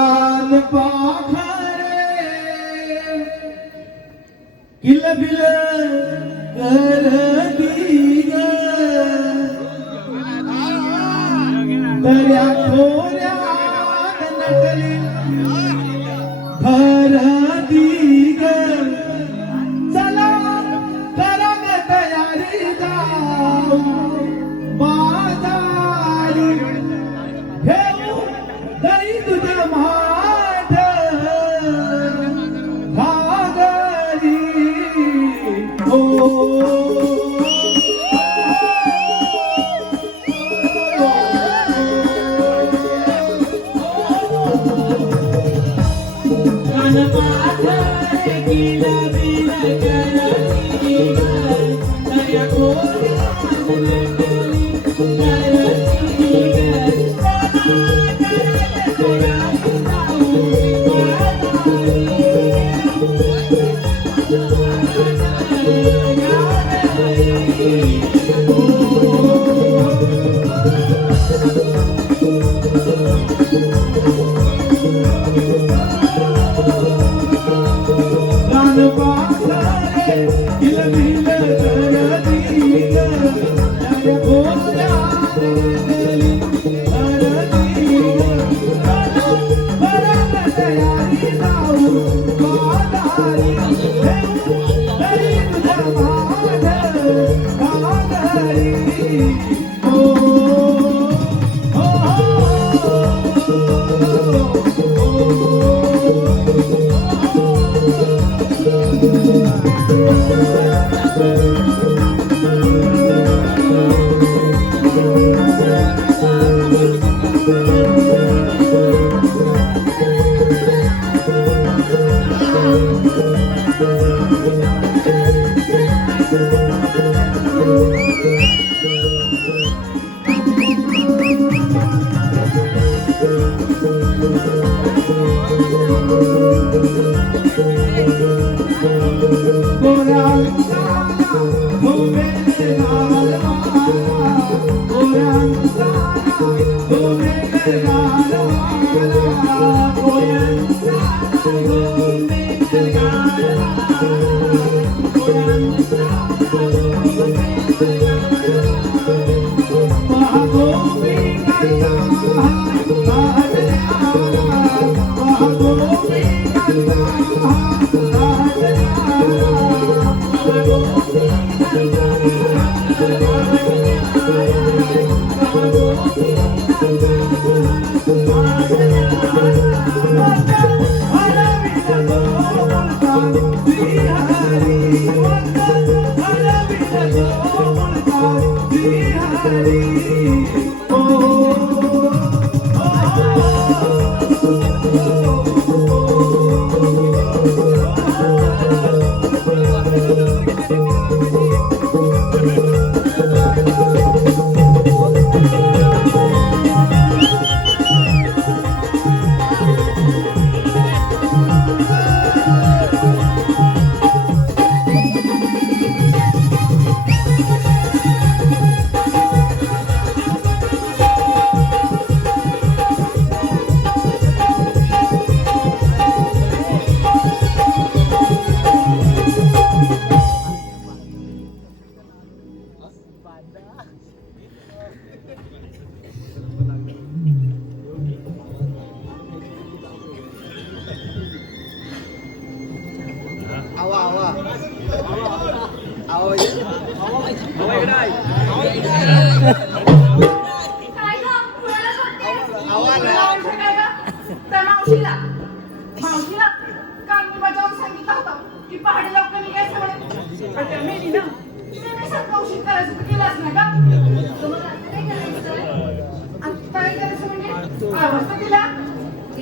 रान पाखरे किलबिल करती ग दर्या खोऱ्या नकली भरती ग चला करा ग तयारी जाऊ बाजारी घेऊ दही तुझ्या माठ भागरी हो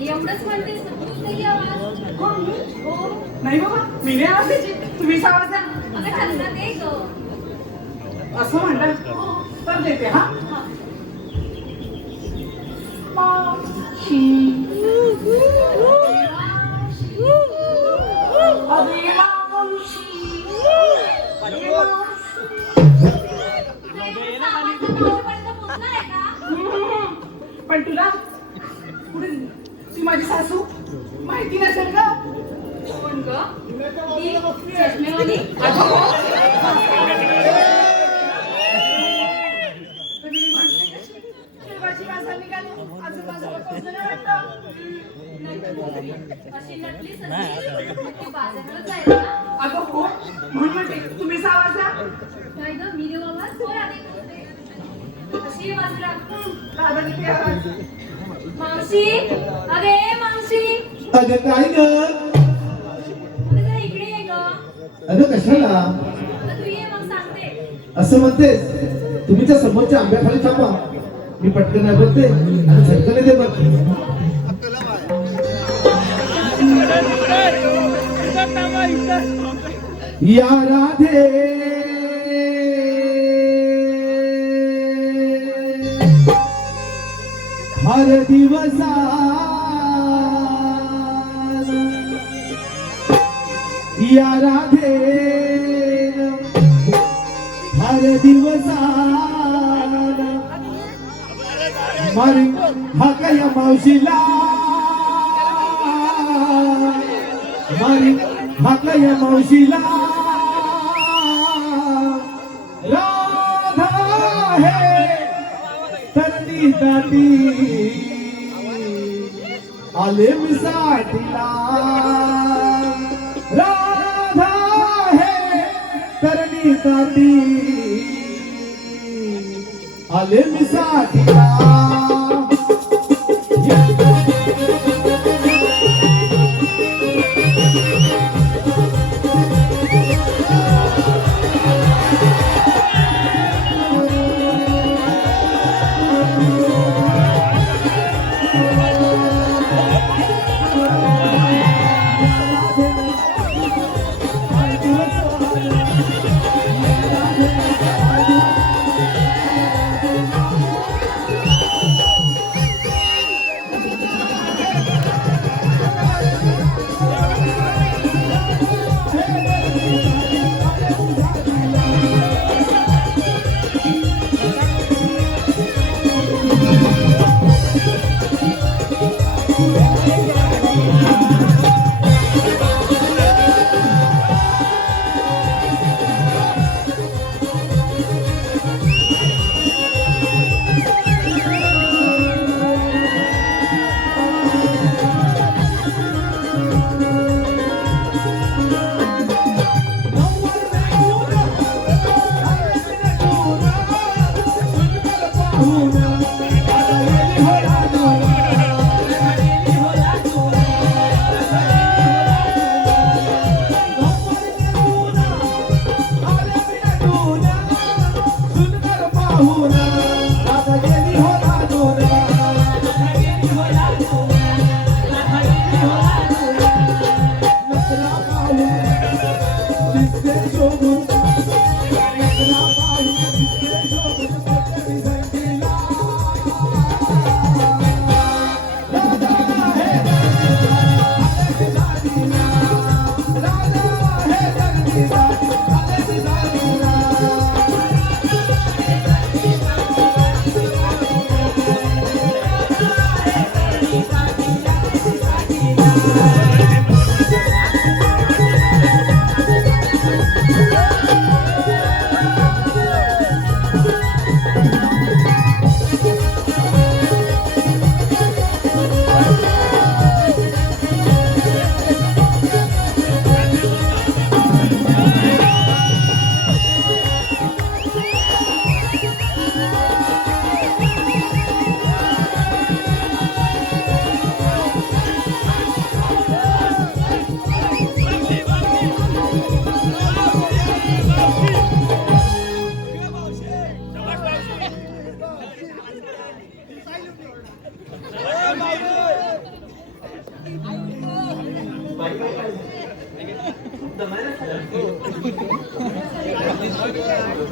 एवढंच म्हणतेस ना तू काही आवाज नाही बाबा मी नाही आवाज द्यायची तुम्ही आवाज द्या अगं चंद्रा दे ग असं म्हणतात तर देते हा मावशी अरे मावशी पण तुला पुढे ती माझी सासू तू माहिती नसेल का? कोण ग? ती चष्मेवाली? अगं हो. तुम्ही म्हणते कशी? शेवटची माणसं निघाली. अजून माणसाला पोहोचलं नाही वाटतं. अशी नटली सजली ती बाजारात जायला ना? अगं हो. म्हणून म्हणते तुम्ही सावरता. काय ग मी देऊ आवाज वर आले होते. अशी बाजूला दादा किती आवाज. मावशी अरे मावशी अगं काय ग? अगं जरा इकडे ये ग. अगं कशाला अगं तू ये मग सांगते. असं म्हणतेस? तुम्ही त्या समोरच्या आंब्याखाली थांबा, मी पटकन नाही बोलते आणि झटकन येते बघ. या राधे हर दिवसा या राधे हर दिवसा मारी हाका या मावशीला मारी हाका या मावशीला राधा है तरली दाटी आले मिसाटीला राधा है तरली दाटी आले मिसाटीला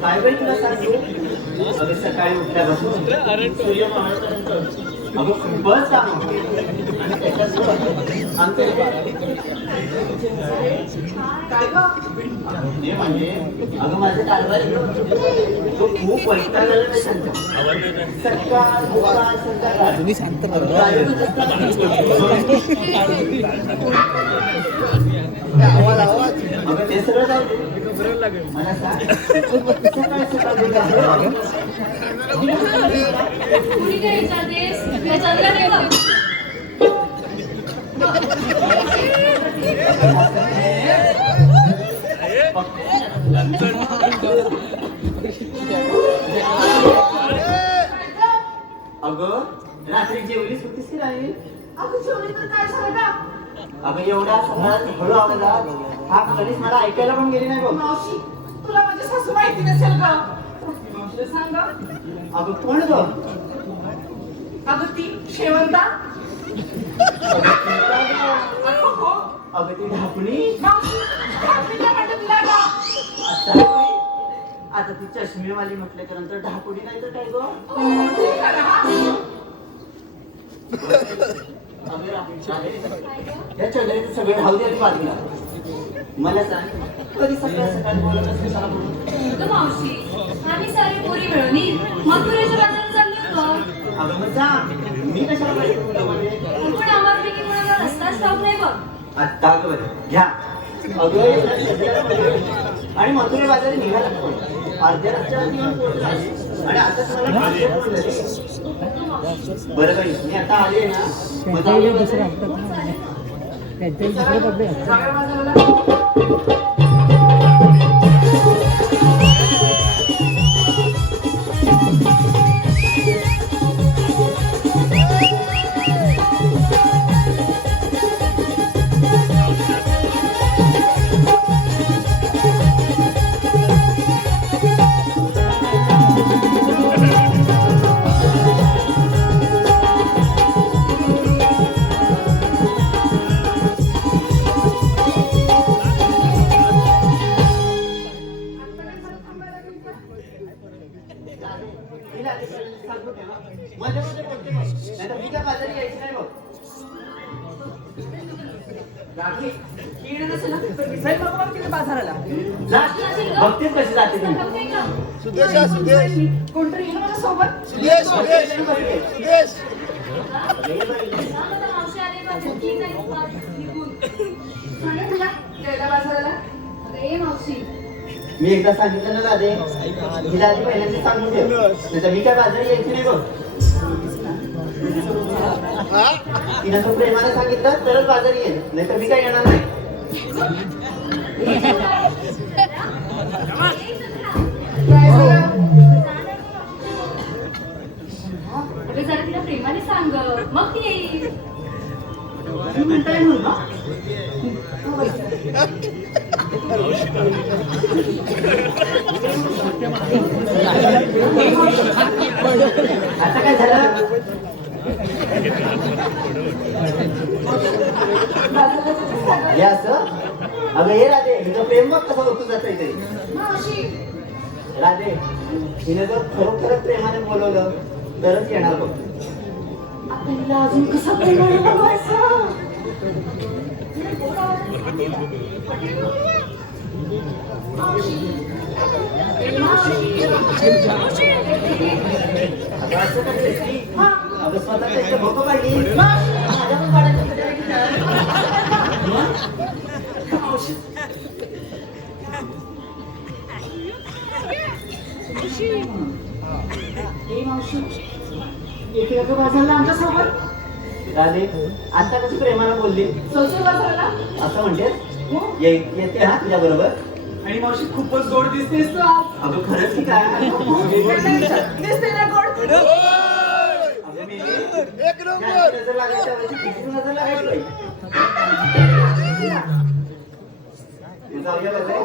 काय वेळ तुला सांगू अगं सकाळी उठल्यापासून सूर्य मावळपर्यंत अगं खूपच काम आणि त्याच्यासोबत आमचं काय गं? हे म्हणजे अगं माझं कारभारी तो खूप वैताग आला नाही सांगतो सकाळ दुपार संध्याकाळ तुम्ही शांत अगं ते सगळं जाऊ दे. मला सांग सकाळ सकाळ दुपार कुणी काय विचारतेस तुला चंद्र नाही बघ अगं रात्री जेवलीस होतीस की नाही अगं जेवली तर काय झालं का? अगं एवढा सगळा हळू आवाजात हा कधीच मला ऐकायला पण गेली नाही बघ मावशी तुला माझी सासू माहिती नसेल का? मावशीला सांग गं. अगं कोण ग अगं ती शेवंता. अगं हो. अगं ती ढापणी मावशी आपल्याला वाटत तुला का? आता ती चष्मेवाली म्हटल्याच्या नंतर ढापुडी नाही तर काय ग ठीक आहे ना? अगं या चंद्राचं सगळं धावू दे आणि बाजूला मला सांग कधी सकाळ सकाळी बोलत असते मला बोलून अगं मावशी आम्ही सारी पोरी मिळून मथुरेच्या बाजारात चाललो होतो अगं मग जा मी कशाला पाहिजे तुझ्यामध्ये पण आम्हाला कोणाला रस्ताच ठाऊक नाही बघ आत्ता अगं बरं घ्या अगं या सध्याला पाहिजे. आणि मथुरे बाजारी निघाला पण अर्ध्या रस्त्यावर येऊन पोहोचला आणि आता तुम्हाला बाजारात पण झाली. बरं काही मी आता आले ना मग जाऊया सगळ्या बाजूला मध्ये मध्ये बोलते बघ. नाहीतर मी काय बाजारी यायची नाही बघ. राखी कीड नसेल ना तर मिसळ नको बघ तिथे बाजाराला. जा. बघतेच कशी जाते तुम्ही. ठाऊक नाही का? कोणतरी येईल मला सोबत. सांग आता मावशी आली बघ की नाही पाच निघून सांगा तुला गेल्या बाजाराला. अरे मावशी मी एकदा सांगितलं ना राधे हिला आधी पहिल्यांदा सांगून ठेव नाहीतर मी काय बाजारी यायची नाही बघ. तिनं तो प्रेमाने सांगितलं तरच बाजारी येईल नाहीतर मी काय येणार नाही. काय झालं? अगं जरा तिला प्रेमाने सांग मग ती येईल तुम्ही म्हणताय म्हणून ना? आता काय झालं हे असं अगं हे राधे हिचं प्रेम बघ कसं होतं जातं इथे. मावशी राधे हिने जर खरोखरच प्रेमाने बोलवलं तरच येणार बघ. आता हिला अजून कसं प्रेमाने बघायचं? आता असं करते की अगं स्वतः त्याच्या भोकं काढली माझ्या पण काढायचं ए मावशी येते का बाजारला आमच्या सोबत? राधे आता कशी प्रेमानं बोलली चलचल बाजाराला. असं म्हणते येते हा तुझ्या बरोबर. आणि मावशी खूपच गोड दिसतेस तू आज. अगं खरंच की काय दिसते ना गोड. अगं मी नजर लागायच्या वेळी किती नजर लागायची बाई. तू जाऊया बघाय.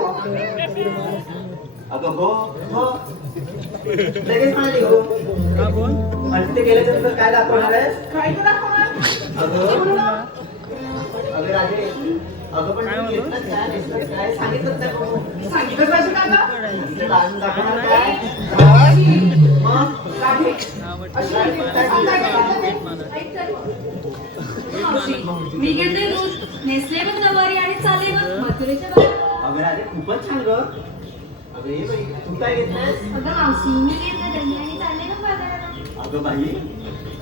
अगं हो हो लगेच म्हणाली हो आणि तिथे गेल्यानंतर काय दाखवणार आहेस? काय तुला दाखवणार? अगं अगं राजे अगं पण तू घेतलंच काय नेसलंच काय सांगितलंच नाही बघू. सांगितलं पाहिजे का गं? तिथे लावून दाखवणार काय मग राखी अशी काय काय सांगताय का? ऐक तर मावशी मी घेते दूध नेसले बघ नवारी आणि चाले बघ मथुरेच्या बाहेर. अगं राधे खूपच छान ग. अगं ये बाई तू काय घेतलंयस? अगं मावशी मी घेतलं दही आणि चालले बघ बाजाराला. अगं बाई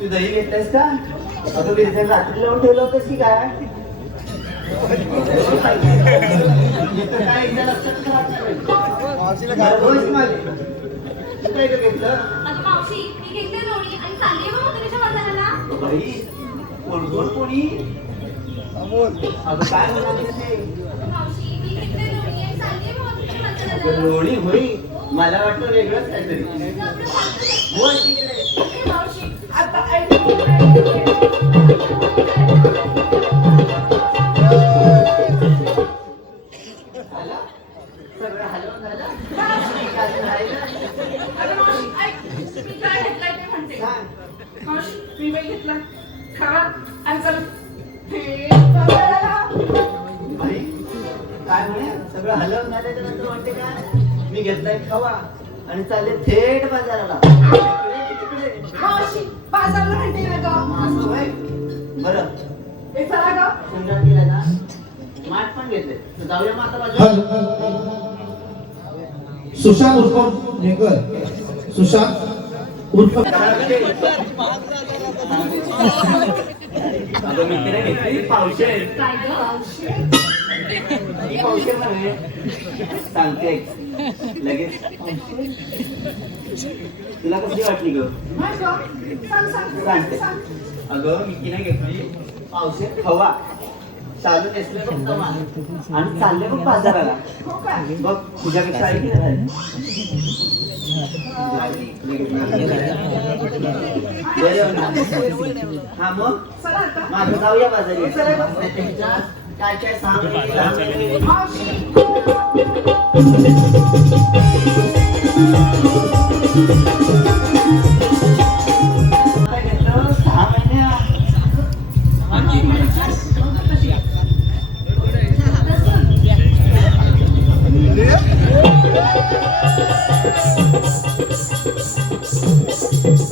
तू दही घेतलंयस का? अगं विरजण रात्री लावून ठेवलं होतंस की काय? इथं काय एकदा लक्षात राहत नाही. बरं, बोल की मागे. तू काय गं घेतलं? अगं मावशी मी घेतले लोणी आणि चालले बघ मथुरेच्या बाजाराला. अगं बाई कोण कोणी? अगं काय म्हणालीस ते? मावशी मी घेतले लोणी आणि चालले बघ मथुरेच्या अगं बाजाराला. लोणी होई मला वाटलं वेगळंच काहीतरी. बोल तिकडे. ए, मावशी आता ऐक. झालं? सगळं हलवून झालं? अजून राहिलं? अगं मावशी ऐक. मी काय घेतलंय ते म्हणते. सांग. मावशी मी बाई घेतला खावा आणि चल हे बाजाराला. बाई, काय म्हणे सगळं हलवून झाल्याच्या नंतर म्हणते काय मी घेतलाय खवा आणि चालले थेट बाजाराला. तिकडे. मावशी बाजारला म्हणते ना ग. असं होय? बरं ए चला ग. सुंदर केलं ना माठ पण घेतले तर जाऊया मग आता बाजारात. सुशांत उर्फ नेकर. सुशांत उर्फ अगं मी तिला घेतली पावशेर. काय ग? ही पावशेर नव्हे सांगते लगेच. तुला कशी वाटली ग? नाही ग. सांग सांग सांगते. सांग. अगं मी तिने घेतली पावशेर खवा चालू नेसले बघ तवा आणि चालले बघ बाजाराला. हो काय? बघ तुझ्यापेक्षा आई किती झाली? हा मग चला आता. माझं जाऊया बाजारी. काय काय सांग. मावशी काय घेतलं 6 महिने.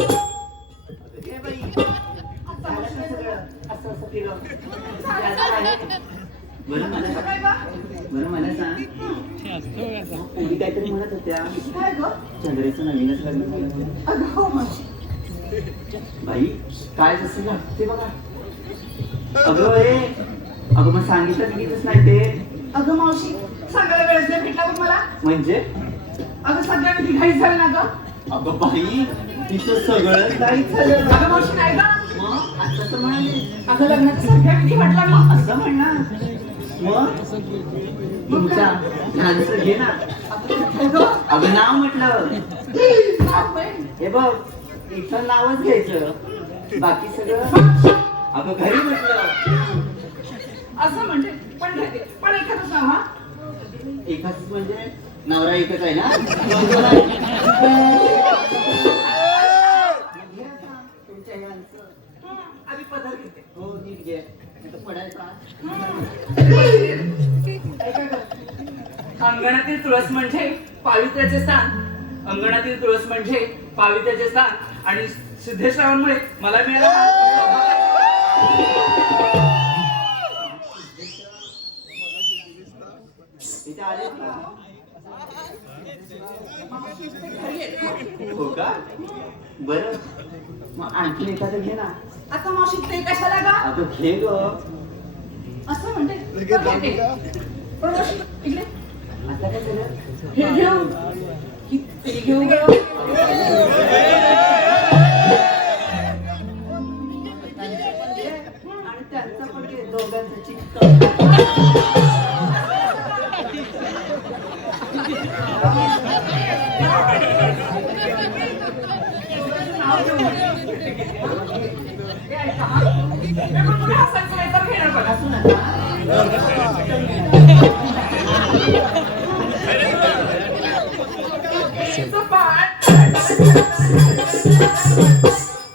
हे बाई, झालं का सगळं? असं असं फिरव. बरं मला सांग. काय ग? बरं मला सांग पोरी काहीतरी म्हणत होत्या काय ग? चंद्रेचं नवीनच लग्न झालं. अगं हो मावशी. बाई काय जसं लागते बघा. अगं ए अगं मग सांगितलं तिकीटच नाही ते. अगं मावशी सांगायला वेळच नाही भेटला बघ मला. म्हणजे अगं सगळ्यांनी घाईच झालं ना ग. अगं बाई तिचं सगळं काहीच झालं. अगं मावशी नाही ग. मग असं तर म्हणाली. अगं लग्नाचं सगळ्या विधी म्हटला मी. असं म्हणणार मग तुमच्या लहानचं घे ना. अगं अगं नाव म्हटलं नाव बाई. हे बघ इथं नावच घ्यायचं बाकी सगळं अगं घरी म्हटलं. असं म्हणते पण घेते पण एखादंच नाव हा. एकच म्हणजे नवरा एकच आहे ना. घे आता तुमच्या ह्यांचं. आधी पदर घेते. हो नीट घे नाही तर पडायचा. अंगणातील तुळस म्हणजे पावित्र्याचे स्थान. अंगणातील तुळस म्हणजे पावित्र्याचे स्थान आणि सिद्धेश्वरांमुळे मला मिळाला. इथे आले का? हो का बरं मग आणखी एखादं घे ना. आता मावशी ते कशाला गा. अगं घे ग. असं म्हणते तर घेते. पण मावशी इकडे आता काय झालं. हे घेऊ की ते घेऊ ग. आणि त्यांचं पण घे दोघांचं चिक्क. नाव घेऊ. हे ऐका हा. हे पण पुढे हसायचं नाही तर घेणार बघा. असू नका.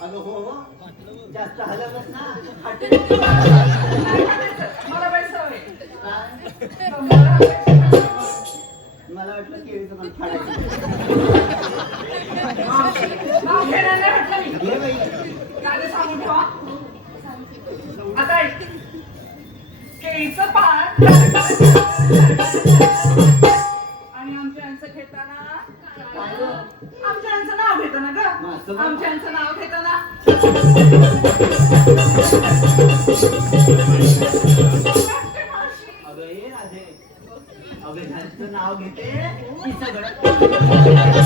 अगं हो जास्त हलवलंस ना हटेल. मला बाई सवय. काय? मला वाटलं केळीचं पण फाडायचं. नाव घेणार नाही म्हटलं मी. घे बाई. काय सांगून ठेवा. आता ऐक. केळीचं पान आणि आमच्या यांचं घेताना आमच्या यांचं नाव घेताना ग आमच्या यांचं नाव घेताना अगं हे राधे अगं ह्यांचं नाव घेते की सगळं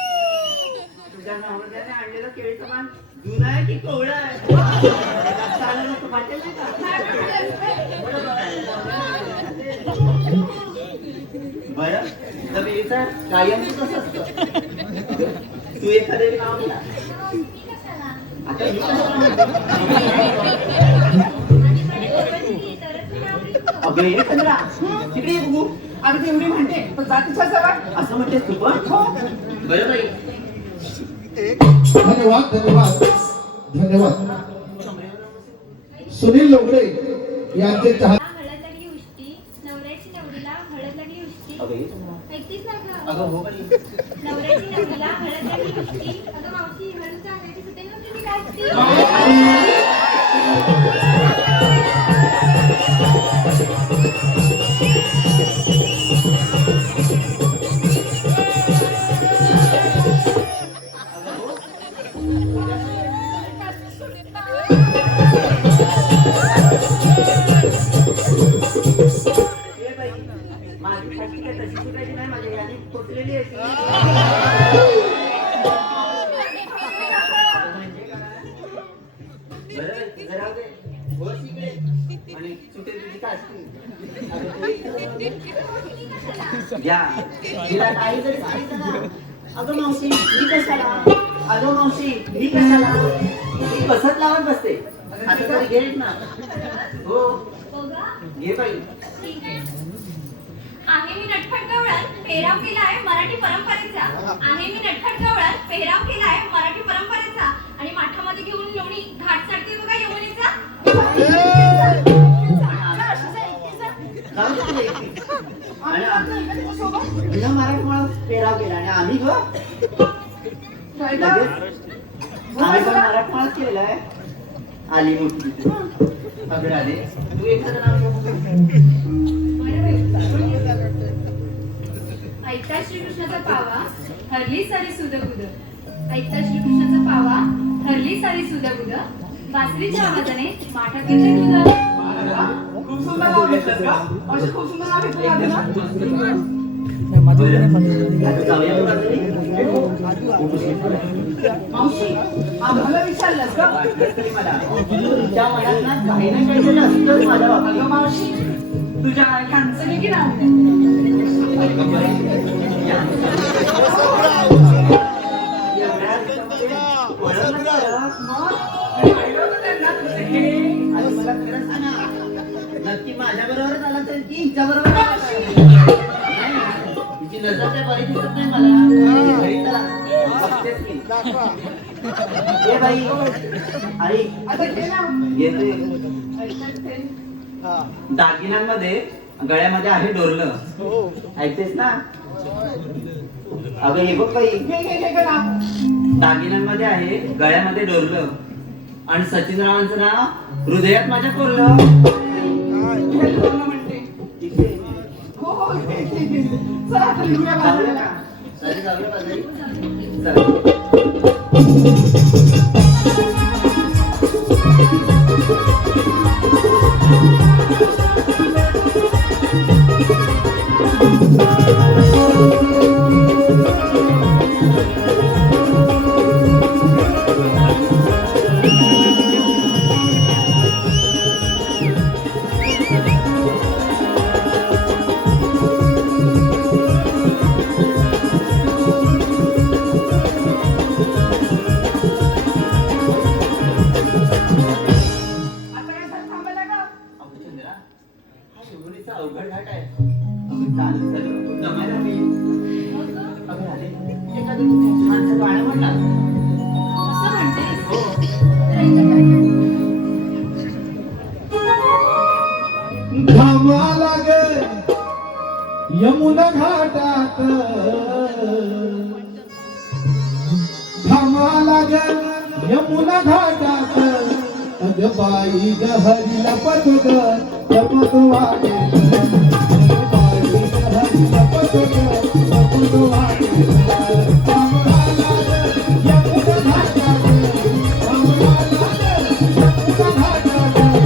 तुझ्या नवऱ्याने आणलेलं केळीचं पान जुनं आहे की कोवळं आहे चाललं नसतं वाटेल नाही का बरं तर बेरीचं कायम कसं असतं तू एखादं नाव घ्या आता मी अगं हे चंद्रा तिकडे ये बघू आम्ही तेवढी म्हणते पण जातीच्या जवळ असं म्हणतेस तू पण हो बरं बाई धन्यवाद धन्यवाद धन्यवाद सुनील लोगडे यांचे चहा हळद लागली उष्टी नवऱ्याची नवरीला हळद लागली उष्टी अगं हे ऐकतीस ना ग अगं हो बाई नवऱ्याची नवरीला हळद लागली उष्टी अगं मावशी हळद चांगली सुटे नव्हती ती काय ए बाई माझी खाशी काय तशी सुटायची नाही माझ्या याने पोचलेली आहे बरं जरा दे बस इकडे आणि सुटेल तुझी काशी घ्या तिला काही जरी सांगितलं ना अगं मावशी मी कशाला अगं मावशी मी कशाला मी बसत लावत बसते आता तरी घे ना हो हो ग घे बाई ठीक आहे मी नटखट गवळण पेहराव केला आहे मराठी परंपरेचा आहे मी नटखट गवळण पेहराव केला आहे मराठी परंपरेचा आणि माठामध्ये घेऊन लोणी घाट चढते बघा यमुनेचा तुझ्या मराठमोळा पेराव केला आणि आम्ही ग आम्ही पण मराठमोळाच केलेला आहे आली मोठी अगं आले तू एखादं नाव ऐकता श्रीकृष्णाचा पावा हरली सारी सुदबुद ऐकता श्रीकृष्णाचा पावा हरली सारी सुदबुद बासरीच्या आवाजाने माठात येते दूध खूप सुंदर नाव घेतलंस का अशी खूप सुंदर नाव घेतलं आधी ना मावशी आम्हाला विचारलंस का तुझ्या मनात ना काही ना काहीतरी असतंच माझ्या बाबा अगं मावशी तुझ्या ह्यांचं घे की नाव नक्की माझ्या बरोबरच आला तर की हिच्या बरोबर तिची नजर त्या बरी दिसत नाही मला घरी चला बघतेच की. ए बाई आई आता घे ना येते ऐकते दागिन्यांमध्ये गळ्यामध्ये आहे डोरलं ऐकतेस ना अगं हे बघ बाई घे का नाव दागिन्यांमध्ये आहे गळ्यामध्ये डोरलं आणि सचिन रावांचं नाव हृदयात माझ्या कोरलं हे कोण म्हणते हो हो घे. चला आता निघूया जाऊया बाजूला. का? सरी जाऊया बाजारी? चला. आता काय झालं थांबायला का अगं चंद्रा, हा शिवडीचा अवघड घाट आहे. अगं चालत चालत दमायला मी. अगं राधे, एखादं छानसं गाणं म्हण ना. असं म्हणतेस हो. घामा लागे यमुना घाटात घामा लागे यमुना घाटात अग बाई ग हरीला पटू ग लपत वाटे अग बाई ग हरीला पटू ग लपत वाटे कमळाला ग यमुना घाटात कमळाला ग यमुना घाटात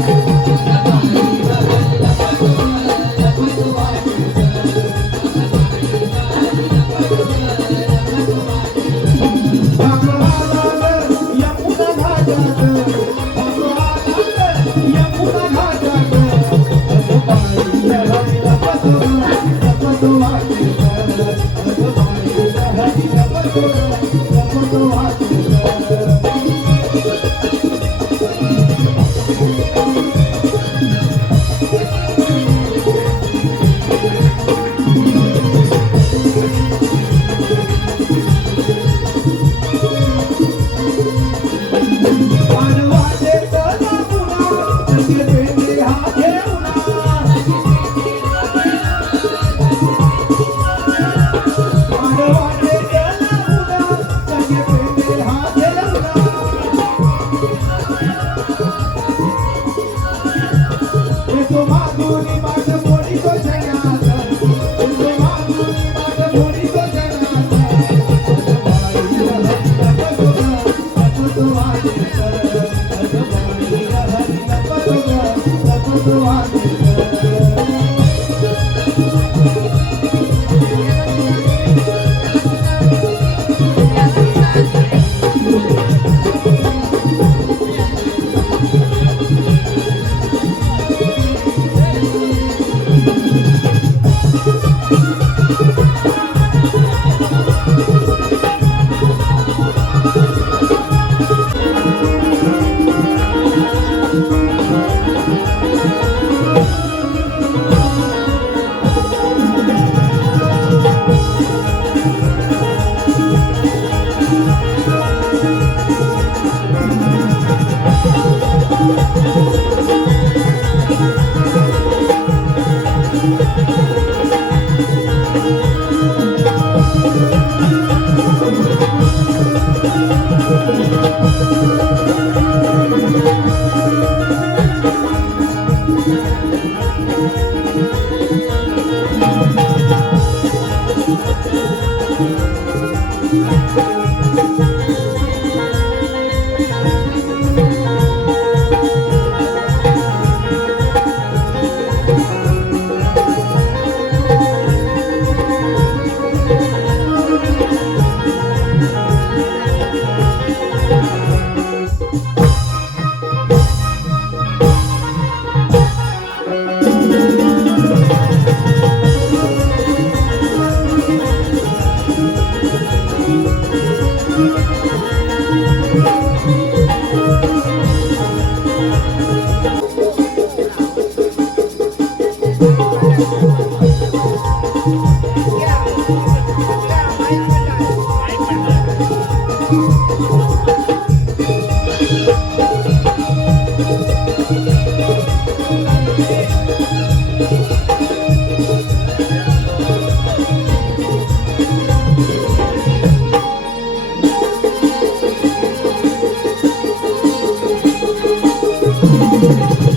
Thank you.